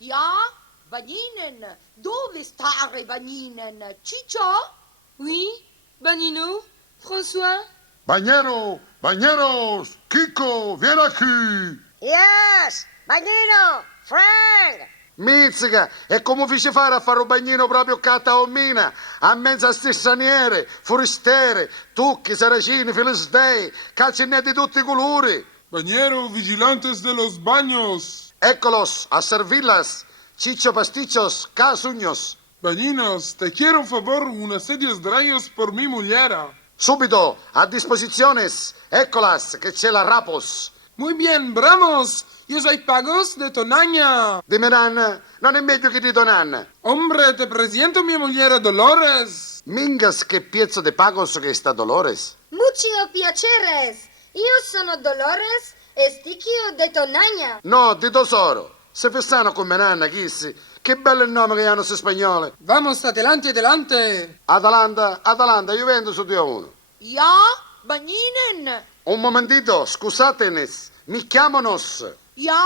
Ja, Baninen. Dove stare, Baninen? Ciccio? Oui, Banino, François? Bagneros, Chico, vieni qui! Yes, Bagnino, Frank. Mizzica, e come fece fare a fare un bagnino proprio catta a Ommina, a mezzo a sti straniere, foristere, tucchi, saracini, filistei, calcinetti di tutti i colori. Bañero, vigilantes de los baños. Eccolos, a servirlas, ciccio pasticcios, casuños. Bañinos, te quiero un favor, unas sedios drayos por mi mullera. Subito, a disposiciones, eccolas, che c'è la rapos. Muy bien, bramos. Yo soy Pagos de Tonaña. Dimmi, Nan, non è meglio che di Donan. Hombre, te presento mi mullera Dolores. Mingas che piezzo de pagos che sta Dolores. Mucho piaceres. Io sono Dolores Estichio de Tonaña. No, di tesoro. Se fessano come Nanna, chissi. Che bello il nome che hanno questi spagnoli. Vamos, adelante, adelante. Atalanta, Juventus 2-1. Ja, Baninen. Un momentito, scusatenes, mi chiamanos. Ja,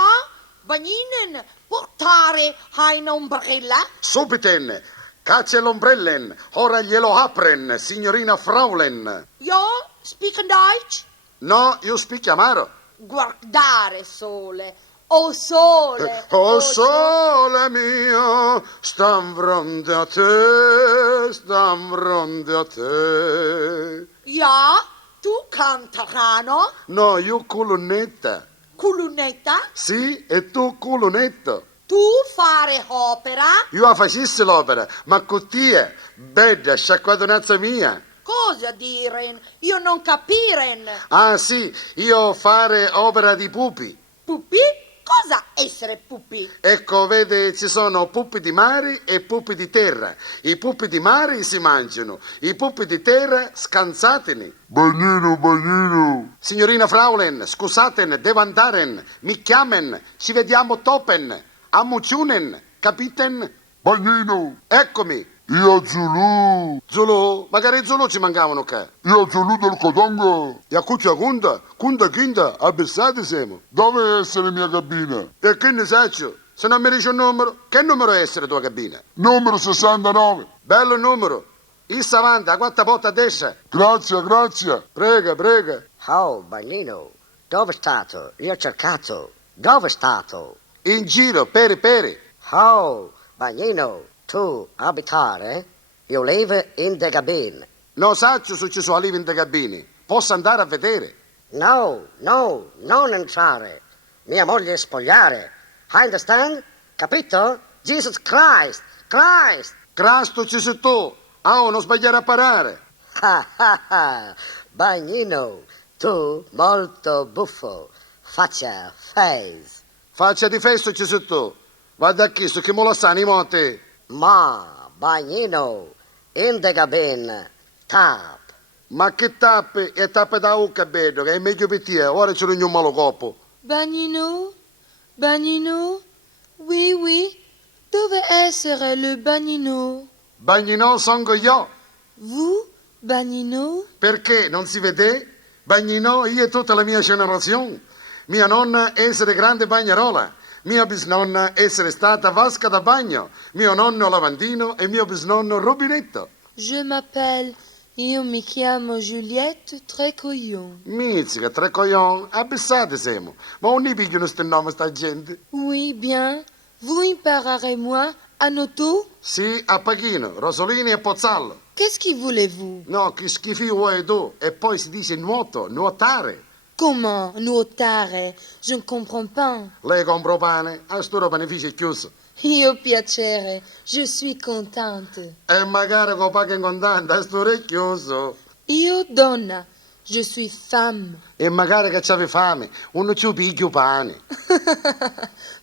Baninen. Portare eine Umbrella? Subiten, caccia l'ombrellen, ora glielo apren, signorina Fraulen. Ja, spieken Deutsch? No, io spicchio amaro. Guardare sole. O sole. Oh sole mio, stam fronte a te. Ja, tu cantarano? No, io colonnetta. Culunetta? Sì, e tu colonnetto. Tu fare opera? Io la facessi l'opera, ma cottia, bella, sciacquatonazza mia. Cosa diren? Io non capiren. Ah sì, io fare opera di pupi. Pupi? Cosa essere pupi? Ecco, vede, ci sono pupi di mare e pupi di terra. I pupi di mare si mangiano, i pupi di terra scansatene. Bagnino. Signorina Fraulen, scusaten, devo andaren, mi chiamen, ci vediamo topen, ammucciunen, capiten? Bagnino. Eccomi. Io Zulu. Zulu? Magari Zulu ci mancavano qua. Io Zulu del Codongo. E a cuccia cunda quinta, abissati siamo. Dove essere mia cabina? E che ne saccio? Se non mi dici un numero, che numero è essere tua cabina? Numero 69. Bello numero. Issa avanti, a quattro porte a destra. Grazie. Prega. Oh, Bagnino, dove è stato? Io ho cercato. Dove è stato? In giro, peri. Oh, Bagnino, tu abitare? Io vivo in de cabine. No saccio se ci sono alivi in de cabini. Posso andare a vedere? No, non entrare. Mia moglie è spogliare. Understand? Capito? Jesus Christ. Crasto ci sei tu. Ah, non sbagliare a parare. Bagnino, tu molto buffo. Faccia face. Faccia di festo ci sei tu. Vada a chi, su che molostani monte. Ma, Bagnino, in de cabine, tap. Ma che tappe e tappe da ucca, bello, che è meglio per te. Ora c'è un malo coppo. Banino? Oui, dove essere le Banino? Bagnino sono io. Vous, Banino? Perché non si vede? Bagnino, io e tutta la mia generazione. Mia nonna essere grande bagnarola. Mia bisnonna essere stata vasca da bagno. Mio nonno lavandino e mio bisnonno rubinetto. Io mi chiamo Juliette Trecoillon. Mizzica, tre coglioni, abissate siamo. Ma non ne pigliano questo nome sta gente? Oui, bien. Vous imparerez-moi à noto? Sì, a Pachino, Rosolini e Pozzallo. Qu'est-ce que voulez-vous? No, che schifo vuoi tu? E poi si dice nuotare. Comment nuotare? Je ne comprends pas. Lei compra pane, a sto panificio è chiuso. Io piacere, je suis contente. E magari con paga in contante, a sto è chiuso. Io donna, je suis femme. E magari che c'avevi fame, uno ci picchio pane.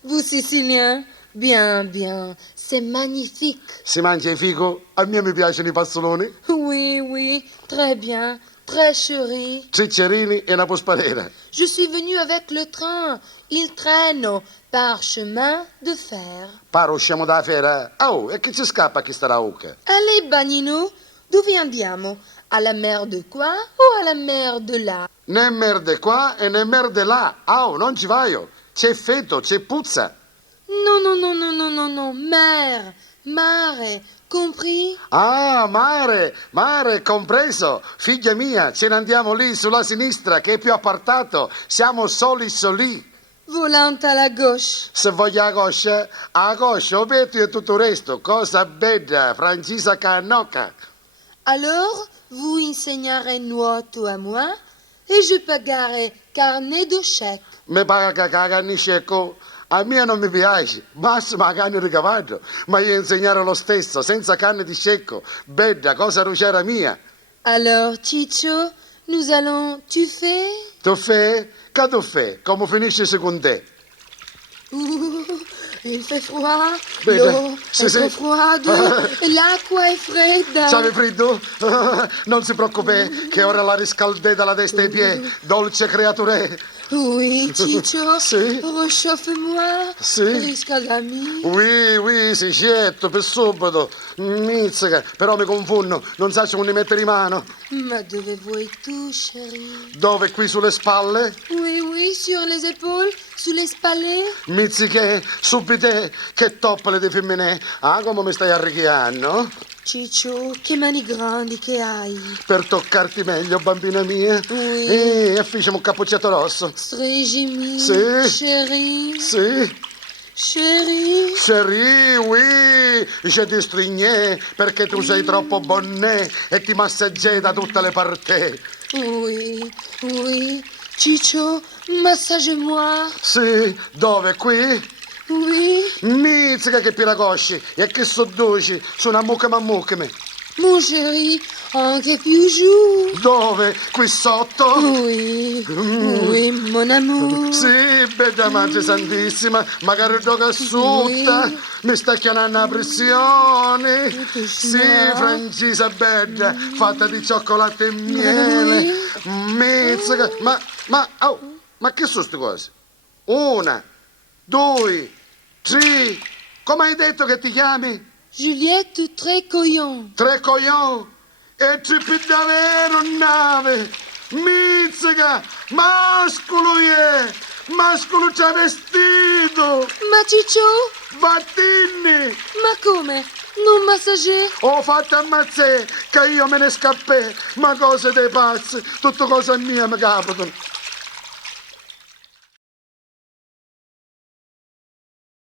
Vous Sicilien? Bien, c'est magnifique. Si mangia il fico? A me mi piacciono i pazzoloni, Oui, très bien, très chérie. ciccerini e una posparera. Je suis venue avec le train. Il traîne par chemin de fer. Paro usciamo da fera. Oh, e che ci scappa chi sta ucca? Allez, Bagnino, dove andiamo? Alla mer de qua o alla mer de là? Né merde qua e né merde là. Oh, non ci vai. C'è fetto, c'è puzza. Non, Mare, compris? Ah, mare, compreso. Figlia mia, ce ne andiamo lì sulla sinistra, che è più appartato. Siamo soli. Volant à la gauche. Se voglio a gauche, obetti e tutto il resto. Cosa bella, Francisa Cannocca. Alors, vous insegnarez nuoto à moi et je pagarei carnet de chèque. Mi paga canne secco. A mia non mi piace, massima la canne di cavallo, ma io insegnare lo stesso, senza canne di secco. Bella, cosa rucera mia. Alors, Ciccio, nous allons... Tu fais? Tu fai? Che tu fai? Come finisce secondo te? Il fait froid, Bene, l'eau sì, è sì. trop froide, l'acqua è fredda. C'avevi freddo? Non si preoccupi, che ora la riscaldai dalla testa ai piedi, dolce creature. Oui, Ciccio, Sì. réchauffe-moi, Sì. riscaldami. Oui, sì, certo, per subito. Mizzica, però mi confondo, non so se non ne mettere in mano. Ma dove vuoi tu, chérie? Dove, qui sulle spalle? Oui, sur les épaules, sous les spallés. Mizziche, subite, che toppole di femmine. Ah, come mi stai arricchiando? Ciccio, che mani grandi che hai. Per toccarti meglio, bambina mia. Oui. E facciamo un cappuccetto rosso. Stringimi, Sì. chérie, Sì. chérie. Chérie, oui, je ti strignai perché tu sei troppo bonnet e ti massaggiai da tutte le parti. Oui, Ciccio, massage-moi. Sì, dove, qui? Oui, Mizzica che piracosci e che sodduci, sono ammucame. mon chéri, anche più giù. Dove? Qui sotto? Oui, mon amour. Sì, bella madre santissima, magari doga asciutta, mi sta chiamando la pressione. Sì, Francisa bella, fatta di cioccolato e miele. Mizzica, ma che sono queste cose? 1, 2, 3, come hai detto che ti chiami? Juliette Trécoyon. 3 coglioni e trippi davvero nave. Mizzica, mascolo c'ha vestito. Ma Ciccio, Battini, ma come? Non massager? ho fatto ammazzare che io me ne scappai, ma cose dei pazzi, tutte cose mie mi capitano.